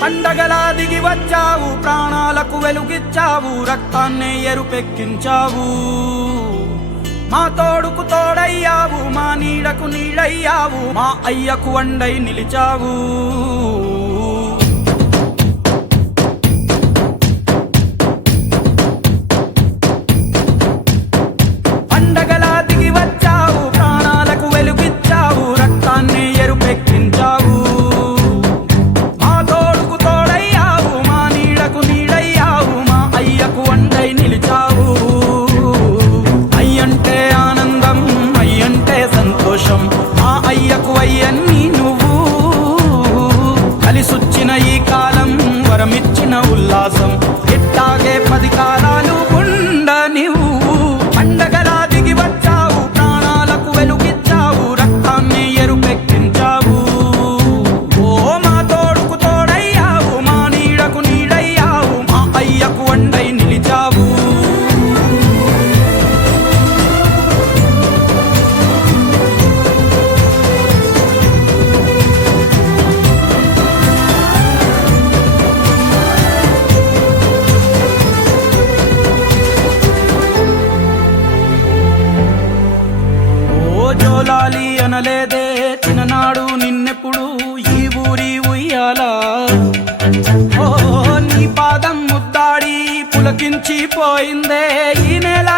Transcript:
పండగలా దిగి వచ్చావు, ప్రాణాలకు వెలుగిచ్చావు, రక్తాన్నే ఎరుపెక్కించావు. మా తోడుకు తోడయ్యావు, మా నీడకు నీడయ్యావు, మా అయ్యకు వండై నిలిచావు. పండగలా దిగి వచ్చావు, ప్రాణాలకు వెలుగిచ్చావు, రక్తాన్నే ఎరుపెక్కించావు. మా తోడుకు తోడయ్యావు, మా నీడకు నీడయ్యావు, మా అయ్యకు వండై నిలిచావు. అయ్యంటే ఆనందం, అయ్యంటే సంతోషం, మా అయ్యకు అయ్యన్ని నువ్వు. కలిసొచ్చిన ఈ కాలం వరమిచ్చిన ఉల్లాసం, ఇట్టాగే 10 కాలాలు ఉండ నువ్వు. పండగలా దిగి వచ్చావు, ప్రాణాలకు వెలుగిచ్చావు, రక్తాన్ని ఎరుపెక్కించావు. ఓ మా తోడుకు తోడయ్యావు, మా నీడకు నీడయ్యావు, మా అయ్యకు వండై నిలిచావు. జోలాలి అనలేదే చిన్ననాడు నిన్నెప్పుడు ఈ ఊరి ఉయ్యాలా. ఓ నీ పాదం ముద్దాడి పులకించిపోయిందే ఈ నెల